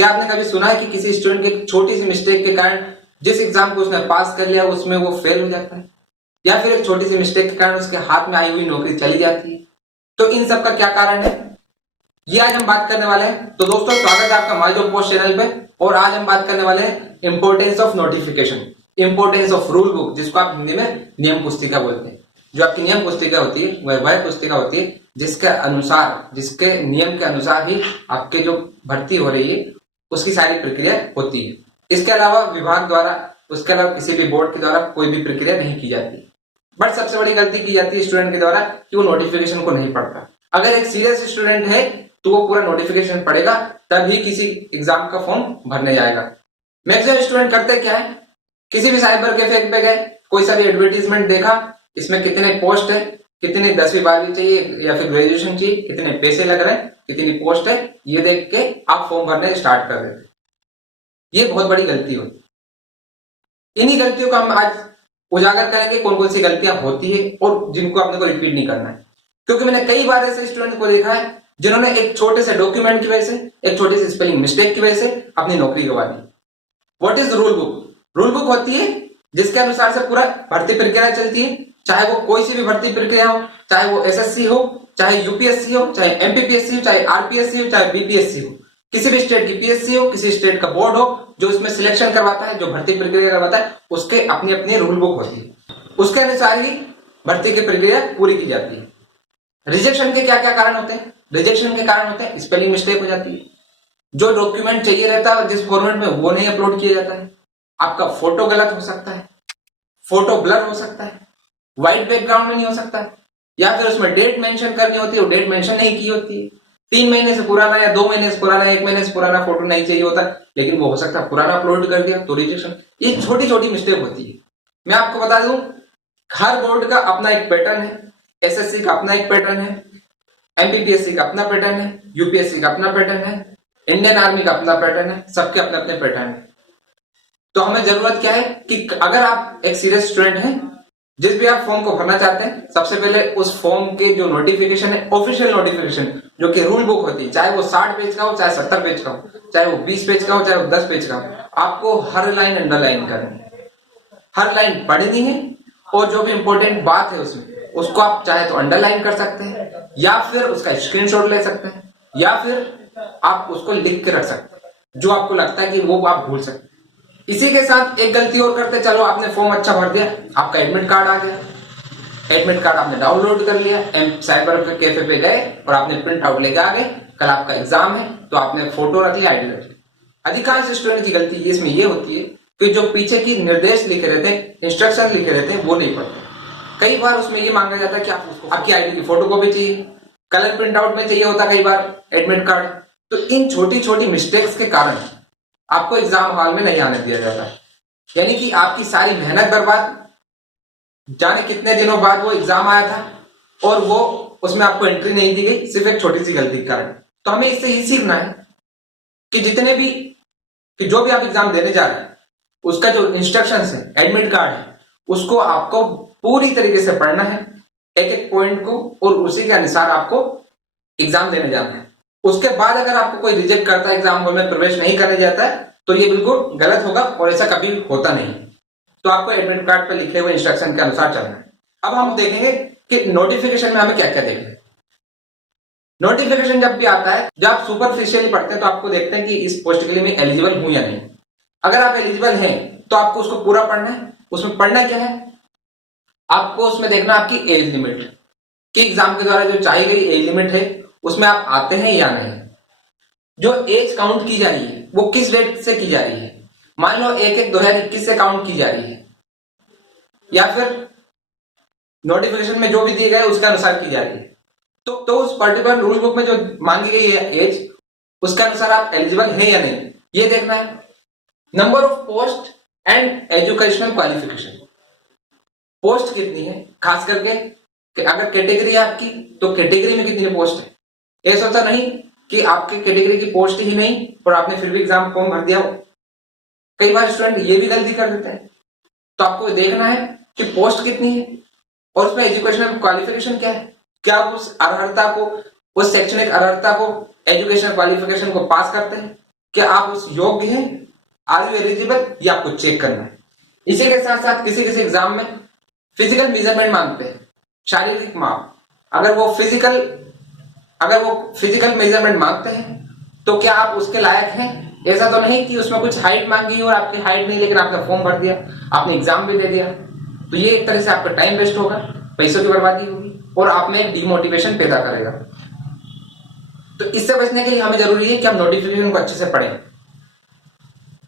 क्या आपने कभी सुना है कि किसी स्टूडेंट की छोटी सी मिस्टेक के कारण जिस एग्जाम को उसने पास कर लिया उसमें वो फेल हो जाता है, या फिर एक छोटी सी मिस्टेक के कारण उसके हाथ में आई हुई नौकरी चली जाती है? तो इन सब का क्या कारण है, ये आज हम बात करने वाले हैं। तो दोस्तों, स्वागत है आपका माय जॉब पोस्ट चैनल पे। और आज हम बात करने वाले हैं importance of notification, importance of rule book, जिसको आप हिंदी में नियम पुस्तिका बोलते हैं। जो आपकी नियम पुस्तिका होती है वह पुस्तिका होती है जिसके अनुसार, जिसके नियम के अनुसार ही आपके जो भर्ती हो रही है उसकी सारी प्रक्रिया होती है। इसके अलावा विभाग द्वारा, उसके अलावा किसी भी बोर्ड के द्वारा कोई भी प्रक्रिया नहीं की जाती। बट सबसे बड़ी गलती की जाती है स्टूडेंट के द्वारा कि वो नोटिफिकेशन को नहीं पढ़ता। अगर एक सीरियस स्टूडेंट है तो वो पूरा नोटिफिकेशन पढ़ेगा, तभी किसी एग्जाम का फॉर्म भरने जाएगा। मैक्सिमम स्टूडेंट करते क्या है, किसी भी साइबर कैफे पे गए, कोई सा भी एडवर्टीजमेंट देखा, इसमें कितने पोस्ट है, कितनी 10वीं 12वीं चाहिए या फिर ग्रेजुएशन चाहिए, कितने पैसे लग रहे हैं, कितनी पोस्ट है, ये देख के आप फॉर्म भरने स्टार्ट कर देते। ये बहुत बड़ी गलती होती है। इन्हीं गलतियों को हम आज उजागर करेंगे, कौन कौन सी गलतियां होती है और जिनको अपने को रिपीट नहीं करना है। क्योंकि मैंने कई बार ऐसे स्टूडेंट को देखा है जिन्होंने एक छोटे से डॉक्यूमेंट की वजह से, एक छोटी सी स्पेलिंग मिस्टेक की वजह से अपनी नौकरी गंवा दी। What is rule book? Rule book होती है जिसके अनुसार से पूरा भर्ती प्रक्रिया चलती है, चाहे वो कोई सी भी भर्ती प्रक्रिया हो, चाहे वो एसएससी हो, चाहे यूपीएससी हो, चाहे एमपीपीएससी हो, चाहे आरपीएससी हो, चाहे बीपीएससी हो, किसी भी स्टेट की पीएससी हो, किसी स्टेट का बोर्ड हो जो इसमें सिलेक्शन करवाता है, जो भर्ती प्रक्रिया करवाता है, उसके अपनी अपनी रूल बुक होती है। उसके अनुसार ही भर्ती की प्रक्रिया पूरी की जाती है। रिजेक्शन के क्या क्या कारण होते हैं? रिजेक्शन के कारण होते हैं स्पेलिंग मिस्टेक हो जाती है, जो डॉक्यूमेंट चाहिए रहता है जिस फॉर्मेट में वो नहीं अपलोड किया जाता है, आपका फोटो गलत हो सकता है, फोटो ब्लर हो सकता है, व्हाइट बैकग्राउंड में नहीं हो सकता है, या फिर उसमें डेट मेंशन करनी होती है, वो डेट मेंशन नहीं की होती है। 3 महीने से पुराना या 2 महीने से पुराना, 1 महीने से पुराना फोटो नहीं चाहिए होता, लेकिन वो हो सकता है पुराना अपलोड कर दिया, तो रिजेक्शन। ये छोटी छोटी मिस्टेक होती है। मैं आपको बता दूं, हर बोर्ड का अपना एक पैटर्न है, एसएससी का अपना एक पैटर्न है, एमपीपीएससी का अपना पैटर्न है, यूपीएससी का अपना पैटर्न है, इंडियन आर्मी का अपना पैटर्न है, सबके अपने अपने पैटर्न है। तो हमें जरूरत क्या है कि अगर आप एक सीरियस स्टूडेंट हैं, जिस भी आप फॉर्म को भरना चाहते हैं, सबसे पहले उस फॉर्म के जो नोटिफिकेशन है, ऑफिशियल नोटिफिकेशन जो कि रूल बुक होती है, चाहे वो 60 पेज का हो, चाहे 70 पेज का हो, चाहे वो 20 पेज का हो, चाहे वो 10 पेज का हो, आपको हर लाइन अंडरलाइन करनी है, हर लाइन पढ़नी है। और जो भी इंपॉर्टेंट बात है उसमें, उसको आप चाहे तो अंडरलाइन कर सकते हैं, या फिर उसका स्क्रीनशॉट ले सकते हैं, या फिर आप उसको लिख के रख सकते हैं, जो आपको लगता है कि वो आप भूल सकते हैं। इसी के साथ एक गलती और करते, चलो आपने फॉर्म अच्छा भर दिया, आपका एडमिट कार्ड आ गया, एडमिट कार्ड आपने डाउनलोड कर लिया, साइबर कैफे पे गए और आपने प्रिंट आउट लेके आ गए, कल आपका एग्जाम है तो आपने फोटो रख लिया, आईडी रख लिया। अधिकांश स्टूडेंट की गलती इसमें ये होती है कि जो पीछे की निर्देश लिखे रहते हैं, इंस्ट्रक्शन लिखे रहते हैं, वो नहीं पढ़ते। कई बार उसमें ये मांगा जाता है कि आपकी आईडी की फोटो कॉपी चाहिए, कलर प्रिंट आउट में चाहिए होता कई बार एडमिट कार्ड। तो इन छोटी छोटी मिस्टेक्स के कारण आपको एग्जाम हॉल में नहीं आने दिया जाता है, यानी कि आपकी सारी मेहनत बर्बाद। जाने कितने दिनों बाद वो एग्जाम आया था और वो उसमें आपको एंट्री नहीं दी गई, सिर्फ एक छोटी सी गलती के कारण। तो हमें इससे ये सीखना है कि जो भी आप एग्जाम देने जा रहे हैं, उसका जो इंस्ट्रक्शंस है, एडमिट कार्ड है, उसको आपको पूरी तरीके से पढ़ना है, एक एक पॉइंट को, और उसी के अनुसार आपको एग्जाम देने जाना है। उसके बाद अगर आपको कोई रिजेक्ट करता है, एग्जाम हॉल में प्रवेश नहीं करने जाता है, तो ये बिल्कुल गलत होगा और ऐसा कभी होता नहीं। तो आपको एडमिट कार्ड पर लिखे हुए इंस्ट्रक्शन के अनुसार चलना है। अब हम देखेंगे कि नोटिफिकेशन में हमें क्या क्या देखना है। नोटिफिकेशन जब भी आता है, जब आप सुपरफिशियली पढ़ते हैं तो आपको देखते हैं कि इस पोस्ट के लिए मैं एलिजिबल हूं या नहीं। अगर आप एलिजिबल हैं तो आपको उसको पूरा पढ़ना है। उसमें पढ़ना क्या है, आपको उसमें देखना आपकी एज लिमिट, कि एग्जाम के द्वारा जो चाहिए गई एज लिमिट है उसमें आप आते हैं या नहीं। जो एज काउंट की जा रही है वो किस डेट से की जा रही है, मान लो 1/1/2021 से काउंट की जा रही है, या फिर नोटिफिकेशन में जो भी दिए गए उसके अनुसार की जा रही है। तो उस पर्टिकुलर रूल बुक में जो मांगी गई है एज, उसके अनुसार आप एलिजिबल हैं या नहीं, ये देखना है। Number of post and educational qualification, post कितनी है, खास करके कि अगर कैटेगरी है आपकी तो कैटेगरी में कितनी पोस्ट है। ऐसा सोचा नहीं कि आपके कैटेगरी की पोस्ट ही नहीं और आपने फिर भी एग्जाम फॉर्म भर दिया हो। कई बार स्टूडेंट ये भी गलती कर देते हैं। तो आपको देखना है कि पोस्ट कितनी है और उसमें एजुकेशनल क्वालिफिकेशन क्या है, क्या आप उस अर्हता को, उस शैक्षणिक अर्हता को, एजुकेशनल क्वालिफिकेशन को पास करते हैं कि आप उस योग्य हैं, आर यू एलिजिबल, ये आपको चेक करना है। इसी के साथ साथ किसी किसी एग्जाम में फिजिकल मेजरमेंट मांगते हैं, शारीरिक माप। अगर वो फिजिकल मेजरमेंट मांगते हैं तो क्या आप उसके लायक हैं? ऐसा तो नहीं कि उसमें कुछ हाइट मांगी और आपकी हाइट नहीं, लेकिन आपने फॉर्म भर दिया, आपने एग्जाम भी दे दिया, तो ये एक तरह से आपका टाइम वेस्ट होगा, पैसों की बर्बादी होगी और आप में एक डिमोटिवेशन पैदा करेगा। तो इससे बचने के लिए हमें जरूरी है कि हम नोटिफिकेशन को अच्छे से पढ़ें।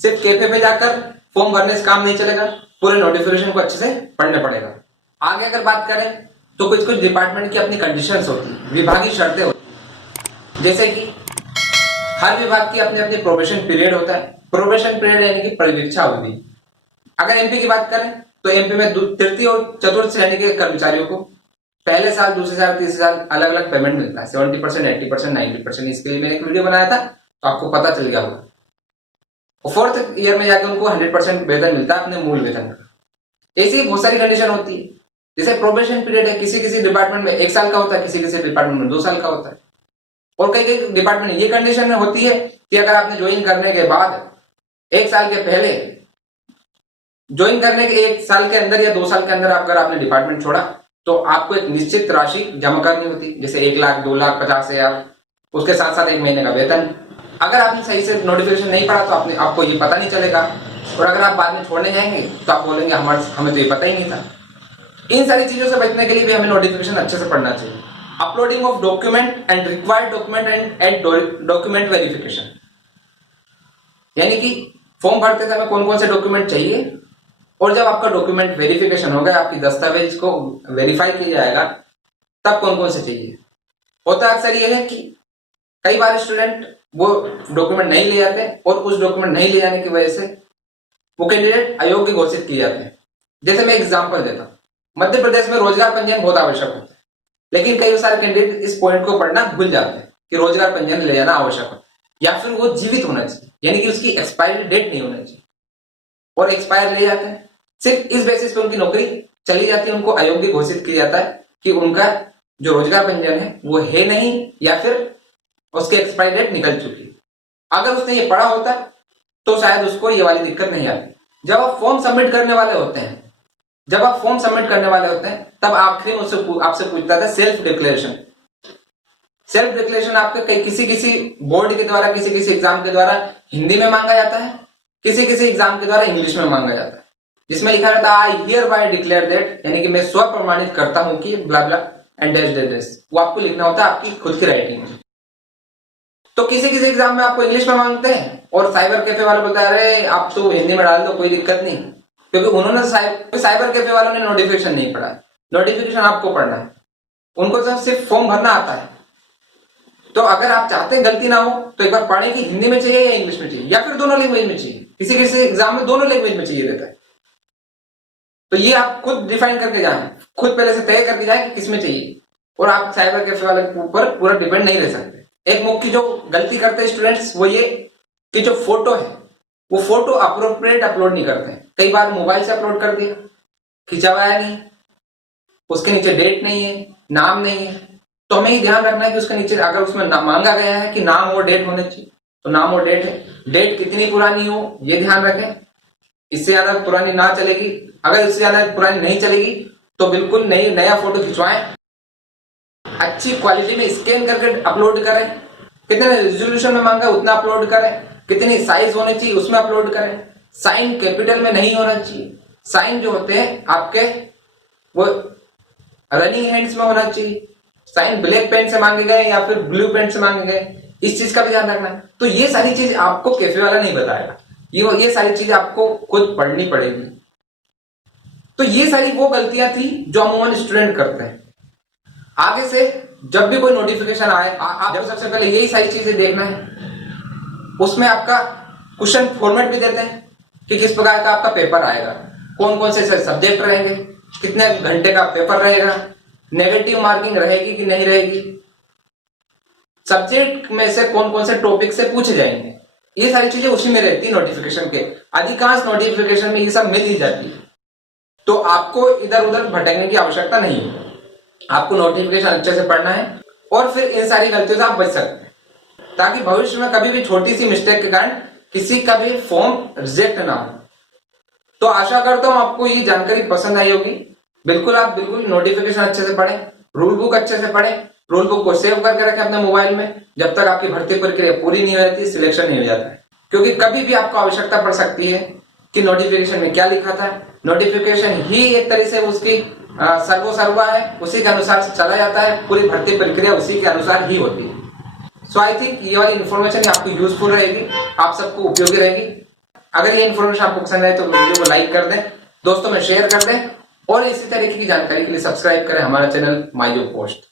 सिर्फ कैफे पे जाकर फॉर्म भरने से काम नहीं चलेगा, पूरे नोटिफिकेशन को अच्छे से पढ़ना पड़ेगा। आगे अगर बात करें तो कुछ कुछ डिपार्टमेंट की अपनी कंडीशंस होती है, विभागीय शर्तें होती है, जैसे कि हर विभाग की अपनी अपनी प्रोबेशन पीरियड होता है। प्रोबेशन पीरियड यानी कि परिवीक्षा अवधि। अगर एमपी की बात करें तो एमपी में तृतीय और चतुर्थ श्रेणी के कर्मचारियों को पहले साल, दूसरे साल, तीसरे साल अलग अलग पेमेंट मिलता है, 70%, 80%, 90%। इसके लिए मैंने एक वीडियो बनाया था तो आपको पता चल गया होगा। और फोर्थ ईयर में जाकर उनको 100% वेतन मिलता है अपने मूल वेतन का। ऐसी बहुत सारी कंडीशन होती है। जैसे प्रोबेशन पीरियड है, किसी किसी डिपार्टमेंट में 1 साल का होता है, किसी किसी डिपार्टमेंट में 2 साल का होता है। और कई कई डिपार्टमेंट में ये कंडीशन में होती है कि अगर आपने ज्वाइन करने के बाद 1 साल के पहले, ज्वाइन करने के 1 साल के अंदर या 2 साल के अंदर अगर आपने डिपार्टमेंट छोड़ा तो आपको एक निश्चित राशि जमा करनी होती, जैसे 1 लाख, 2 लाख, 50,000, उसके साथ साथ 1 महीने का वेतन। अगर आपने सही से नोटिफिकेशन नहीं पढ़ा तो आपको ये पता नहीं चलेगा, और अगर आप बाद में छोड़ने जाएंगे तो आप बोलेंगे हमें तो ये पता ही नहीं था। इन सारी चीजों से बचने के लिए भी हमें नोटिफिकेशन अच्छे से पढ़ना चाहिए। Uploading of document and required document and document verification, यानी कि फॉर्म भरते समय कौन कौन से डॉक्यूमेंट चाहिए, और जब आपका डॉक्यूमेंट वेरिफिकेशन होगा, आपकी दस्तावेज को वेरीफाई किया जाएगा, तब कौन कौन से चाहिए। होता अक्सर ये है कि कई बार स्टूडेंट वो डॉक्यूमेंट नहीं ले जाते और उस डॉक्यूमेंट नहीं ले जाने की वजह से वो कैंडिडेट अयोग्य घोषित किए जाते हैं। जैसे मैं एग्जांपल देता हूँ, मध्य प्रदेश में रोजगार पंजीयन बहुत आवश्यक होता है, लेकिन कई सारे कैंडिडेट इस पॉइंट को पढ़ना भूल जाते हैं कि रोजगार पंजीयन ले जाना आवश्यक होता है, या फिर वो जीवित होना चाहिए, यानी कि उसकी एक्सपायरी डेट नहीं होना चाहिए, और एक्सपायर ले जाते हैं। सिर्फ इस बेसिस पे उनकी नौकरी चली जाती है, उनको अयोग्य घोषित किया जाता है कि उनका जो रोजगार पंजीयन है वो है नहीं, या फिर उसकी एक्सपायरी डेट निकल चुकी है। अगर उसने ये पढ़ा होता तो शायद उसको ये वाली दिक्कत नहीं आती। जब आप फॉर्म सबमिट करने वाले होते हैं, तब आखिरी में आपसे पूछता था सेल्फ डिक्लेरेशन। सेल्फ डिक्लेरेशन आपके किसी किसी बोर्ड के द्वारा, किसी किसी एग्जाम के द्वारा हिंदी में मांगा जाता है, किसी किसी एग्जाम के द्वारा इंग्लिश में मांगा जाता है, जिसमें लिखा रहता है I hereby declare that, यानी कि मैं स्व प्रमाणित करता हूं कि blah blah and dash dash dash. वो आपको लिखना होता है आपकी खुद की राइटिंग में। तो किसी किसी एग्जाम में आपको इंग्लिश में मांगते हैं, और साइबर कैफे वाले बोलते हैं अरे आप तो हिंदी में डाल दो, कोई दिक्कत नहीं, क्योंकि उन्होंने साइबर कैफे वालों ने नोटिफिकेशन नहीं पढ़ा है। नोटिफिकेशन आपको पढ़ना है, उनको तो सिर्फ फॉर्म भरना आता है। तो अगर आप चाहते हैं गलती ना हो तो एक बार पढ़ें कि हिंदी में चाहिए या इंग्लिश में चाहिए, या फिर दोनों लैंग्वेज में चाहिए। किसी किसी एग्जाम में दोनों लैंग्वेज में चाहिए रहता है। तो ये आप खुद डिफाइन करके जाएं, खुद पहले से तय करके जाएं कि किसमें चाहिए, और आप साइबर कैफे वाले के ऊपर पूरा डिपेंड नहीं रह सकते। एक मुख्य जो गलती करते हैं स्टूडेंट्स वो ये कि जो फोटो है वो फोटो अप्रोप्रिएट अपलोड नहीं करते हैं। कई बार मोबाइल से अपलोड कर दिया, खिंचवाया नहीं, उसके नीचे डेट नहीं है, नाम नहीं है। तो हमें ये ध्यान रखना है कि उसके नीचे अगर उसमें मांगा गया है कि नाम और डेट होने चाहिए तो नाम और डेट है। डेट कितनी पुरानी हो ये ध्यान रखें, इससे ज्यादा पुरानी ना चलेगी। अगर इससे ज्यादा पुरानी नहीं चलेगी तो बिल्कुल नया फोटो खिंचवाएं, अच्छी क्वालिटी में स्कैन करके अपलोड करें, कितने रेजोल्यूशन में मांगा उतना अपलोड करें, कितनी साइज होनी चाहिए उसमें अपलोड करें। साइन कैपिटल में नहीं होना चाहिए, साइन जो होते हैं आपके वो रनिंग हैंड्स में होना चाहिए। साइन ब्लैक पेन से मांगे गए या फिर ब्लू पेन से मांगे गए, इस चीज का भी ध्यान रखना है। तो ये सारी चीज आपको कैफे वाला नहीं बताएगा, ये सारी चीज आपको खुद पढ़नी पड़ेगी। तो ये सारी वो गलतियां थी जो अमूमन स्टूडेंट करते हैं। आगे से जब भी कोई नोटिफिकेशन आए आपको सबसे पहले यही सारी चीजें देखना है। उसमें आपका क्वेश्चन फॉर्मेट भी देते हैं कि किस प्रकार का आपका पेपर आएगा, कौन कौन से सब्जेक्ट रहेंगे, कितने घंटे का पेपर रहेगा, नेगेटिव मार्किंग रहेगी कि नहीं रहेगी, सब्जेक्ट में से कौन कौन से टॉपिक से पूछे जाएंगे। ये सारी चीजें उसी में रहती है नोटिफिकेशन के। अधिकांश नोटिफिकेशन में ये सब मिल ही जाती है, तो आपको इधर उधर भटकने की आवश्यकता नहीं है। आपको नोटिफिकेशन अच्छे से पढ़ना है और फिर इन सारी गलतियों से आप बच सकते हैं। ताकि भविष्य में कभी भी छोटी सी मिस्टेक के कारण किसी का भी फॉर्म रिजेक्ट ना हो। तो आशा करता हूं आपको ये जानकारी पसंद आई होगी। बिल्कुल नोटिफिकेशन अच्छे से पढ़ें, रूल बुक अच्छे से पढ़ें, रूल बुक को सेव करके रखें अपने मोबाइल में जब तक आपकी भर्ती प्रक्रिया पूरी नहीं हो जाती, सिलेक्शन नहीं हो जाता है। क्योंकि कभी भी आपको आवश्यकता पड़ सकती है कि नोटिफिकेशन में क्या लिखा था। नोटिफिकेशन ही एक तरह से उसकी सर्वोसर्वा है, उसी के अनुसार चला जाता है, पूरी भर्ती प्रक्रिया उसी के अनुसार ही होती है। सो आई थिंक ये वाली इन्फॉर्मेशन आपको यूजफुल रहेगी, आप सबको उपयोगी रहेगी। अगर ये इन्फॉर्मेशन आपको पसंद आए तो वीडियो को लाइक कर दें, दोस्तों में शेयर कर दें और इसी तरीके की जानकारी के लिए सब्सक्राइब करें हमारा चैनल माय जॉब पोस्ट।